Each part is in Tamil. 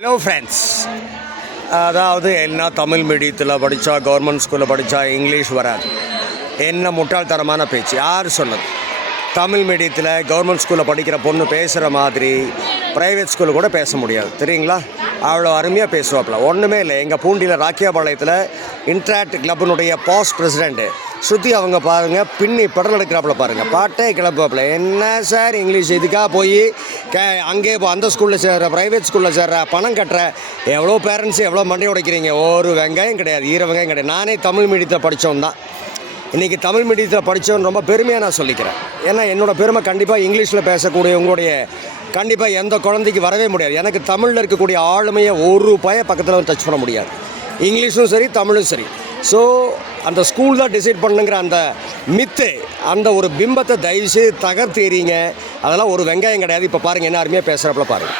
ஹலோ ஃப்ரெண்ட்ஸ் அதாவது என்ன தமிழ் மீடியத்தில் படித்தா கவர்மெண்ட் ஸ்கூலில் படித்தா இங்கிலீஷ் வராது. என்ன முட்டாள்தனமான பேச்சு. யார் சொன்னது? தமிழ் மீடியத்தில் கவர்மெண்ட் ஸ்கூலில் படிக்கிற பொண்ணு பேசுகிற மாதிரி ப்ரைவேட் ஸ்கூலில் கூட பேச முடியாது. தெரியுங்களா? அவ்வளோ அருமையாக பேசுவாப்பில் ஒன்றுமே இல்லை. எங்கள் பூண்டியில் ராக்கியாபாளையத்தில் இன்ட்ராக்ட் கிளப்பினுடைய பாஸ் பிரசிடெண்ட்டு சுற்றி அவங்க பாருங்கள் பின்னி படம் எடுக்கிறாப்புல பாருங்கள் பாட்டே கிளப்பாப்புல என்ன சார் இங்கிலீஷ் இதுக்காக போய் கே அங்கே இப்போ அந்த ஸ்கூலில் சேர்ற ப்ரைவேட் ஸ்கூலில் சேர்ற பணம் கட்டுற எவ்வளோ பேரண்ட்ஸ் எவ்வளோ மண்டை உடைக்கிறீங்க? ஒரு வெங்காயம் கிடையாது ஈர வெங்காயம் கிடையாது. நானே தமிழ் மீடியத்தில் படித்தவன் தான். இன்றைக்கி தமிழ் மீடியத்தில் படித்தவன் ரொம்ப பெருமையாக நான் சொல்லிக்கிறேன். ஏன்னா என்னோட பெருமை கண்டிப்பாக இங்கிலீஷில் பேசக்கூடிய உங்களுடைய கண்டிப்பாக எந்த குழந்தைக்கு வரவே முடியாது. எனக்கு தமிழில் இருக்கக்கூடிய ஆளுமையை ஒரு பய பக்கத்தில் வந்து டச் பண்ண முடியாது. இங்கிலீஷும் சரி தமிழும் சரி. ஸோ அந்த ஸ்கூல் தான் டிசைட் பண்ணுங்கிற அந்த மித்து அந்த ஒரு பிம்பத்தை தயவுசெய்து தகர்த்து எறிங்க அதெல்லாம் ஒரு வெங்காயம் கிடையாது இப்போ பாருங்கள் என்ன அருமையாக பேசுகிறப்பல பாருங்கள்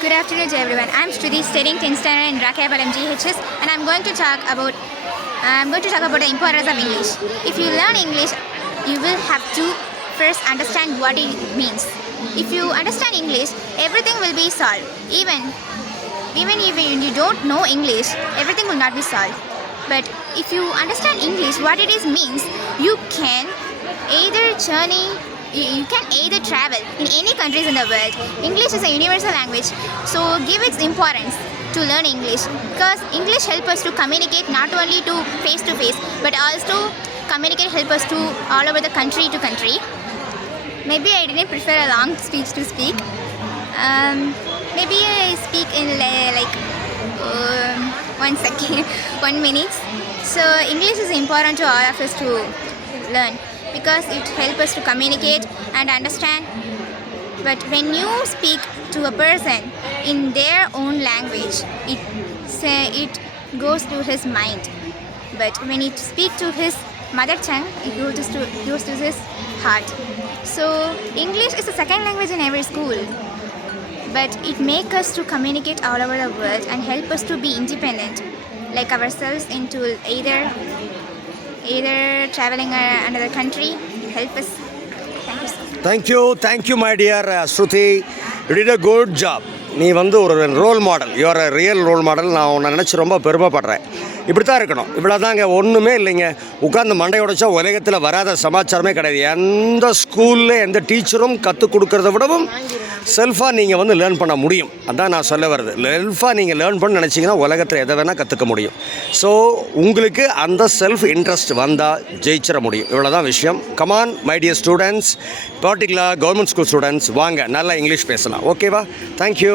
Good afternoon to everyone. I'm Shruti, studying 10th standard in Rakabalam GHS, and I'm going to talk about I'm going to talk about the importance of English. If you learn English, you will have to first understand what it means. If you understand English, everything will be solved. Even even if you don't know English, everything will not be solved. But if you understand English, what it is means, you can either journey, you, can either travel in any countries in the world. English is a universal language, so give its importance to learn English because English help us to communicate not only to face to face, but also communicate help us to all over the country to country. Maybe I didn't prefer a long speech to speak. Um, maybe I speak in like um, one second, one minute. So English is important to all of us to learn because it helps us to communicate and understand. But when you speak to a person in their own language, it say it goes to his mind. But when you speak to his mother tongue, it goes to goes to his heart. So English is the second language in every school but it makes us to communicate all over the world and help us to be independent like ourselves into either either traveling uh, another country help us. Thank you so you, my dear uh, Shruti. Shruti did uh good job நீ வந்து ஒரு role model your uh real role model நான் உன்னை நினச்சி ரொம்ப பெருமைப்படுறேன். இப்படி தான் இருக்கணும். இவ்வளோ தாங்க ஒன்றுமே இல்லைங்க. உட்காந்து மண்டை உடைச்சா உலகத்தில் வராத சமாச்சாரமே கிடையாது. எந்த ஸ்கூலில் எந்த டீச்சரும் கற்றுக் கொடுக்கறத விடவும் செல்ஃபாக நீங்கள் வந்து லேர்ன் பண்ண முடியும். அதான் நான் சொல்ல வர்றது. செல்ஃபாக நீங்கள் லேர்ன் பண்ண நினச்சிங்கன்னா உலகத்தில் எதை வேணால் கற்றுக்க முடியும். ஸோ உங்களுக்கு அந்த செல்ஃப் இன்ட்ரெஸ்ட் வந்தால் ஜெயிச்சிட முடியும். இவ்வளோ தான் விஷயம் come on my dear students particular government school students வாங்க. நல்லா இங்கிலீஷ் பேசலாம். ஓகேவா தேங்க்யூ